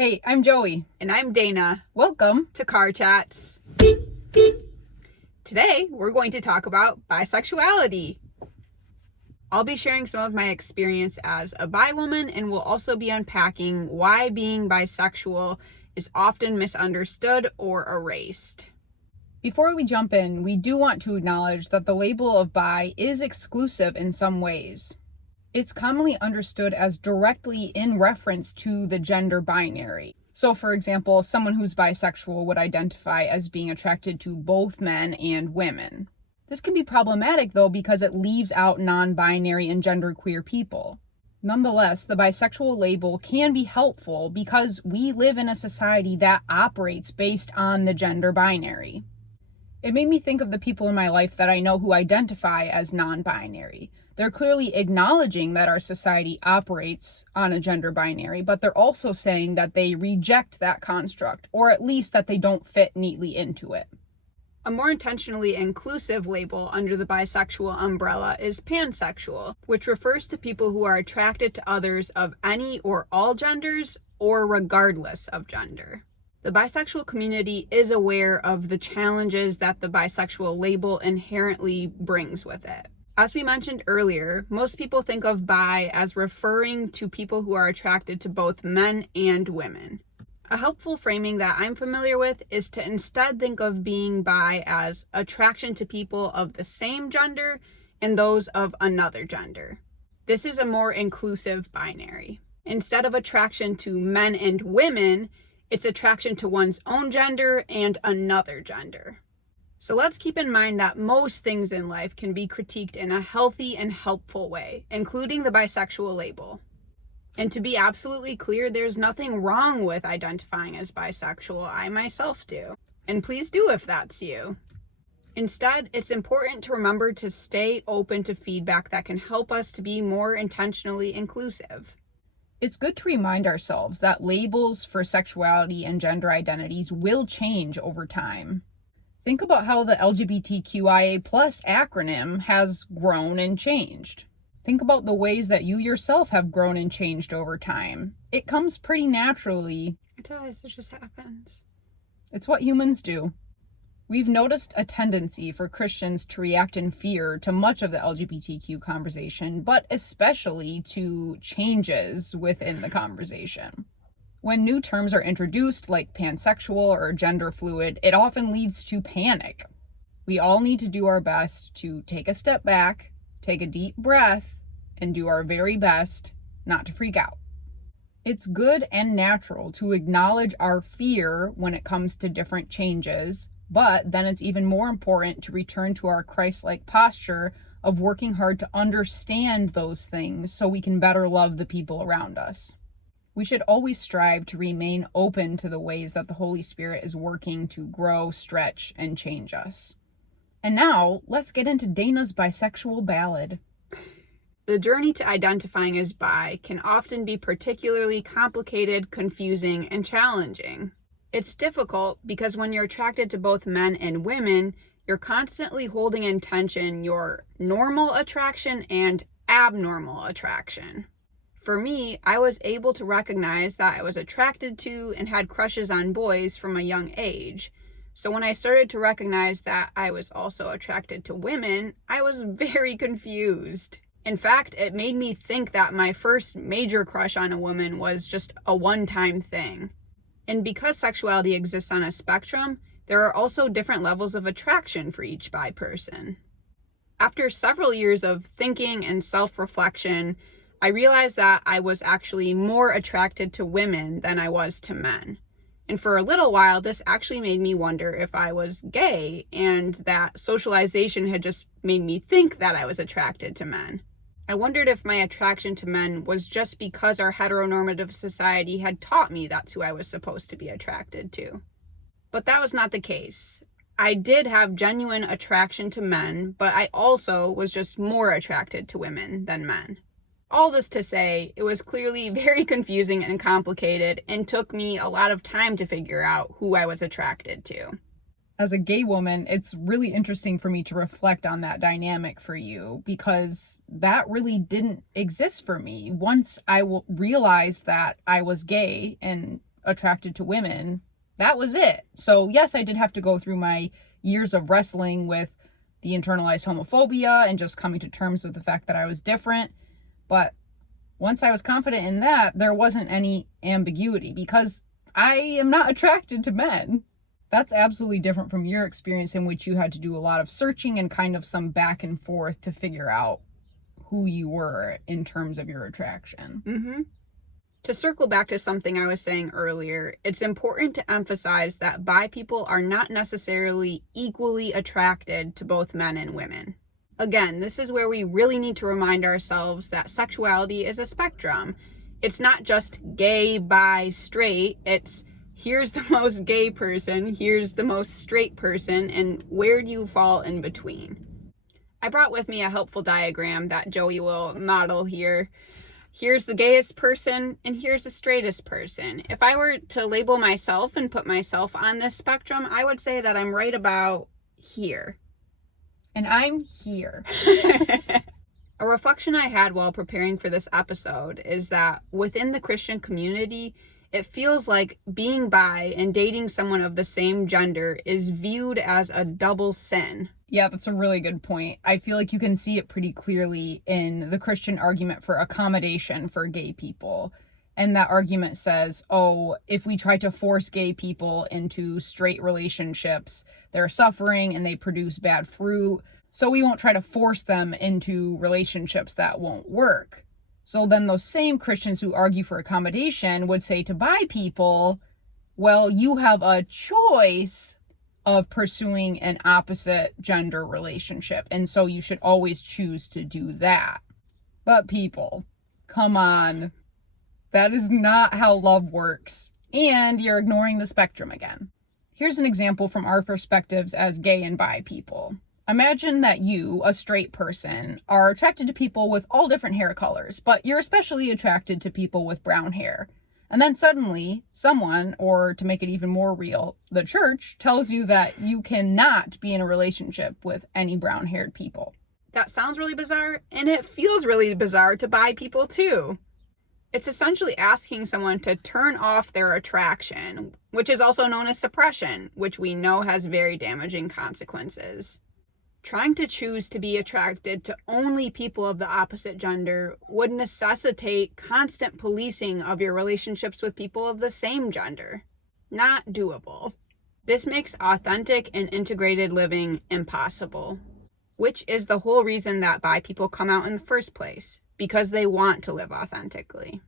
Hey, I'm Joey. And I'm Dana. Welcome to Car Chats. Today, we're going to talk about bisexuality. I'll be sharing some of my experience as a bi woman, and we'll also be unpacking why being bisexual is often misunderstood or erased. Before we jump in, we do want to acknowledge that the label of bi is exclusive in some ways. It's commonly understood as directly in reference to the gender binary. So, for example, someone who's bisexual would identify as being attracted to both men and women. This can be problematic, though, because it leaves out non-binary and genderqueer people. Nonetheless, the bisexual label can be helpful because we live in a society that operates based on the gender binary. It made me think of the people in my life that I know who identify as non-binary. They're clearly acknowledging that our society operates on a gender binary, but they're also saying that they reject that construct, or at least that they don't fit neatly into it. A more intentionally inclusive label under the bisexual umbrella is pansexual, which refers to people who are attracted to others of any or all genders, or regardless of gender. The bisexual community is aware of the challenges that the bisexual label inherently brings with it. As we mentioned earlier, most people think of bi as referring to people who are attracted to both men and women. A helpful framing that I'm familiar with is to instead think of being bi as attraction to people of the same gender and those of another gender. This is a more inclusive binary. Instead of attraction to men and women, it's attraction to one's own gender and another gender. So let's keep in mind that most things in life can be critiqued in a healthy and helpful way, including the bisexual label. And to be absolutely clear, there's nothing wrong with identifying as bisexual. I myself do. And please do if that's you. Instead, it's important to remember to stay open to feedback that can help us to be more intentionally inclusive. It's good to remind ourselves that labels for sexuality and gender identities will change over time. Think about how the LGBTQIA+ acronym has grown and changed. Think about the ways that you yourself have grown and changed over time. It comes pretty naturally. It does. It just happens. It's what humans do. We've noticed a tendency for Christians to react in fear to much of the LGBTQ conversation, but especially to changes within the conversation. When new terms are introduced, like pansexual or gender fluid, it often leads to panic. We all need to do our best to take a step back, take a deep breath, and do our very best not to freak out. It's good and natural to acknowledge our fear when it comes to different changes, but then it's even more important to return to our Christ-like posture of working hard to understand those things so we can better love the people around us. We should always strive to remain open to the ways that the Holy Spirit is working to grow, stretch, and change us. And now, let's get into Dana's bisexual ballad. The journey to identifying as bi can often be particularly complicated, confusing, and challenging. It's difficult because when you're attracted to both men and women, you're constantly holding in tension your normal attraction and abnormal attraction. For me, I was able to recognize that I was attracted to and had crushes on boys from a young age. So when I started to recognize that I was also attracted to women, I was very confused. In fact, it made me think that my first major crush on a woman was just a one-time thing. And because sexuality exists on a spectrum, there are also different levels of attraction for each bi person. After several years of thinking and self-reflection, I realized that I was actually more attracted to women than I was to men. And for a little while, this actually made me wonder if I was gay, and that socialization had just made me think that I was attracted to men. I wondered if my attraction to men was just because our heteronormative society had taught me that's who I was supposed to be attracted to. But that was not the case. I did have genuine attraction to men, but I also was just more attracted to women than men. All this to say, it was clearly very confusing and complicated and took me a lot of time to figure out who I was attracted to. As a gay woman, it's really interesting for me to reflect on that dynamic for you because that really didn't exist for me. Once I realized that I was gay and attracted to women, that was it. So yes, I did have to go through my years of wrestling with the internalized homophobia and just coming to terms with the fact that I was different. But once I was confident in that, there wasn't any ambiguity because I am not attracted to men. That's absolutely different from your experience, in which you had to do a lot of searching and kind of some back and forth to figure out who you were in terms of your attraction. Mm-hmm. To circle back to something I was saying earlier, it's important to emphasize that bi people are not necessarily equally attracted to both men and women. Again, this is where we really need to remind ourselves that sexuality is a spectrum. It's not just gay, bi, straight. It's here's the most gay person, here's the most straight person, and where do you fall in between? I brought with me a helpful diagram that Joey will model here. Here's the gayest person, and here's the straightest person. If I were to label myself and put myself on this spectrum, I would say that I'm right about here. And I'm here. A reflection I had while preparing for this episode is that within the Christian community, it feels like being bi and dating someone of the same gender is viewed as a double sin. Yeah, that's a really good point. I feel like you can see it pretty clearly in the Christian argument for accommodation for gay people. And that argument says, oh, if we try to force gay people into straight relationships, they're suffering and they produce bad fruit. So we won't try to force them into relationships that won't work. So then those same Christians who argue for accommodation would say to bi people, well, you have a choice of pursuing an opposite gender relationship, and so you should always choose to do that. But people, come on. That is not how love works. And you're ignoring the spectrum again. Here's an example from our perspectives as gay and bi people. Imagine that you, a straight person, are attracted to people with all different hair colors, but you're especially attracted to people with brown hair. And then suddenly, someone, or to make it even more real, the church, tells you that you cannot be in a relationship with any brown-haired people. That sounds really bizarre, and it feels really bizarre to bi people too. It's essentially asking someone to turn off their attraction, which is also known as suppression, which we know has very damaging consequences. Trying to choose to be attracted to only people of the opposite gender would necessitate constant policing of your relationships with people of the same gender. Not doable. This makes authentic and integrated living impossible, which is the whole reason that bi people come out in the first place, because they want to live authentically.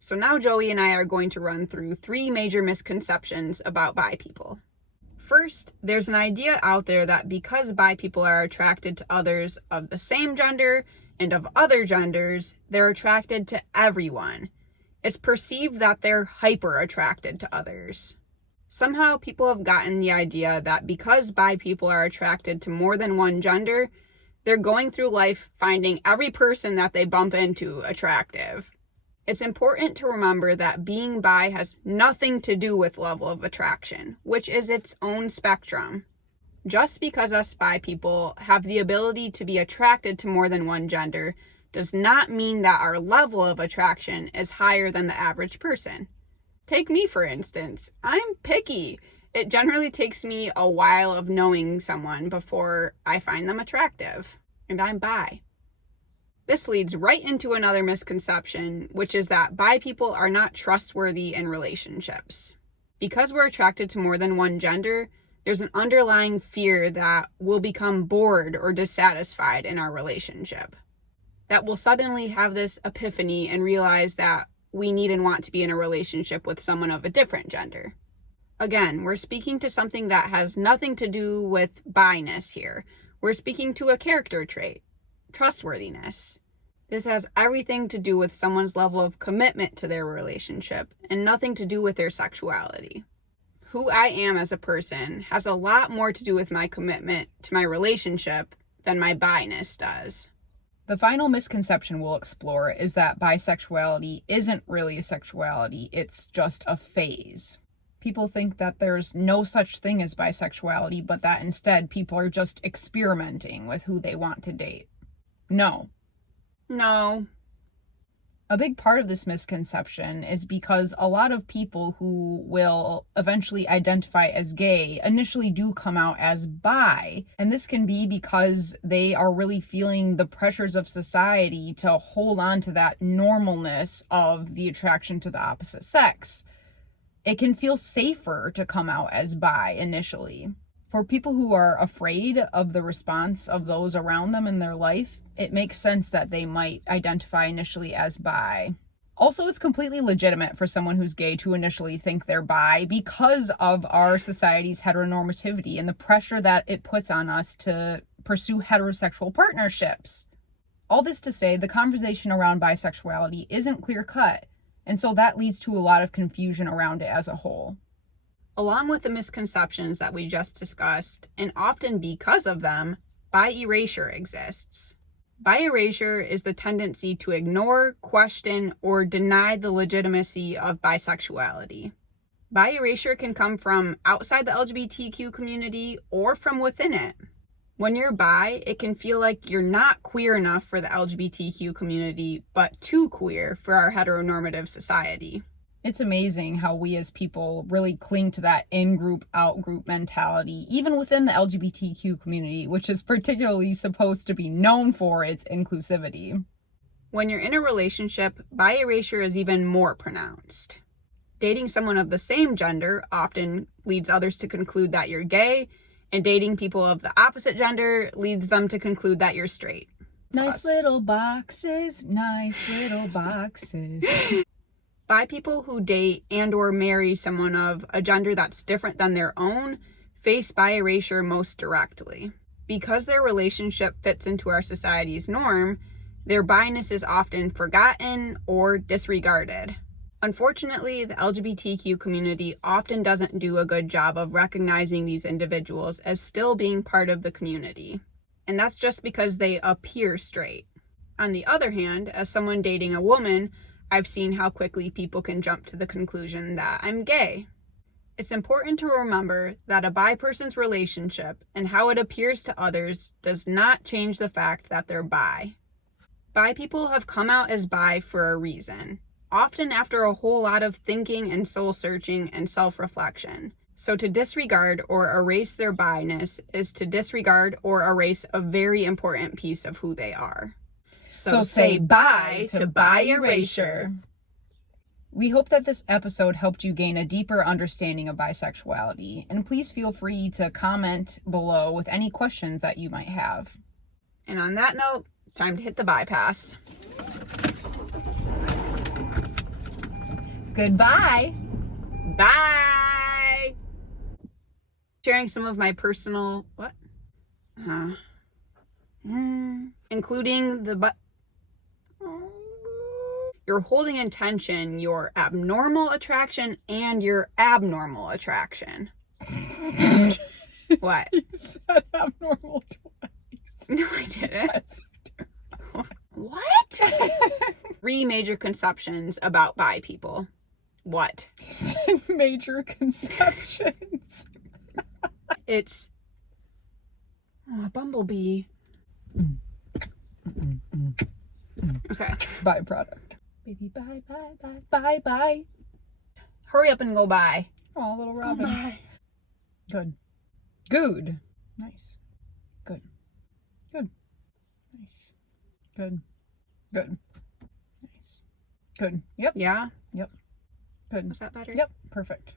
So now Joey and I are going to run through 3 major misconceptions about bi people. First, there's an idea out there that because bi people are attracted to others of the same gender and of other genders, they're attracted to everyone. It's perceived that they're hyper attracted to others. Somehow people have gotten the idea that because bi people are attracted to more than one gender, they're going through life finding every person that they bump into attractive. It's important to remember that being bi has nothing to do with level of attraction, which is its own spectrum. Just because us bi people have the ability to be attracted to more than one gender does not mean that our level of attraction is higher than the average person. Take me, for instance. I'm picky. It generally takes me a while of knowing someone before I find them attractive, and I'm bi. This leads right into another misconception, which is that bi people are not trustworthy in relationships. Because we're attracted to more than one gender, there's an underlying fear that we'll become bored or dissatisfied in our relationship. That we'll suddenly have this epiphany and realize that we need and want to be in a relationship with someone of a different gender. Again, we're speaking to something that has nothing to do with bi-ness here. We're speaking to a character trait. Trustworthiness. This has everything to do with someone's level of commitment to their relationship and nothing to do with their sexuality. Who I am as a person has a lot more to do with my commitment to my relationship than my bi-ness does. The final misconception we'll explore is that bisexuality isn't really a sexuality, it's just a phase. People think that there's no such thing as bisexuality, but that instead people are just experimenting with who they want to date. No. A big part of this misconception is because a lot of people who will eventually identify as gay initially do come out as bi. And this can be because they are really feeling the pressures of society to hold on to that normalness of the attraction to the opposite sex. It can feel safer to come out as bi initially. For people who are afraid of the response of those around them in their life, it makes sense that they might identify initially as bi. Also, it's completely legitimate for someone who's gay to initially think they're bi because of our society's heteronormativity and the pressure that it puts on us to pursue heterosexual partnerships. All this to say, the conversation around bisexuality isn't clear-cut, and so that leads to a lot of confusion around it as a whole. Along with the misconceptions that we just discussed, and often because of them, bi erasure exists. Bi erasure is the tendency to ignore, question, or deny the legitimacy of bisexuality. Bi erasure can come from outside the LGBTQ community or from within it. When you're bi, it can feel like you're not queer enough for the LGBTQ community, but too queer for our heteronormative society. It's amazing how we as people really cling to that in-group, out-group mentality, even within the LGBTQ community, which is particularly supposed to be known for its inclusivity. When you're in a relationship, bi erasure is even more pronounced. Dating someone of the same gender often leads others to conclude that you're gay, and dating people of the opposite gender leads them to conclude that you're straight. Nice little boxes, nice little boxes. Bi people who date and or marry someone of a gender that's different than their own face bi erasure most directly. Because their relationship fits into our society's norm, their bi-ness is often forgotten or disregarded. Unfortunately, the LGBTQ community often doesn't do a good job of recognizing these individuals as still being part of the community. And that's just because they appear straight. On the other hand, as someone dating a woman, I've seen how quickly people can jump to the conclusion that I'm gay. It's important to remember that a bi person's relationship and how it appears to others does not change the fact that they're bi. Bi people have come out as bi for a reason, often after a whole lot of thinking and soul searching and self-reflection. So to disregard or erase their bi-ness is to disregard or erase a very important piece of who they are. So say bye to bi erasure. We hope that this episode helped you gain a deeper understanding of bisexuality, and please feel free to comment below with any questions that you might have. And on that note, time to hit the bypass. Goodbye. Bye! Sharing some of my personal... What? Including the... You're holding in tension your abnormal attraction and your abnormal attraction. What? You said abnormal twice. No, I didn't. Yes, What? 3 major conceptions about bi people. What? you said major conceptions. It's... Oh, bumblebee. Okay. Byproduct. Baby, bye, bye, bye, bye, bye. Hurry up and go by. Oh, little Robin. Bye. Good. Good. Nice. Good. Good. Nice. Good. Good. Nice. Good. Yep. Yeah? Yep. Good. Was that better? Yep. Perfect.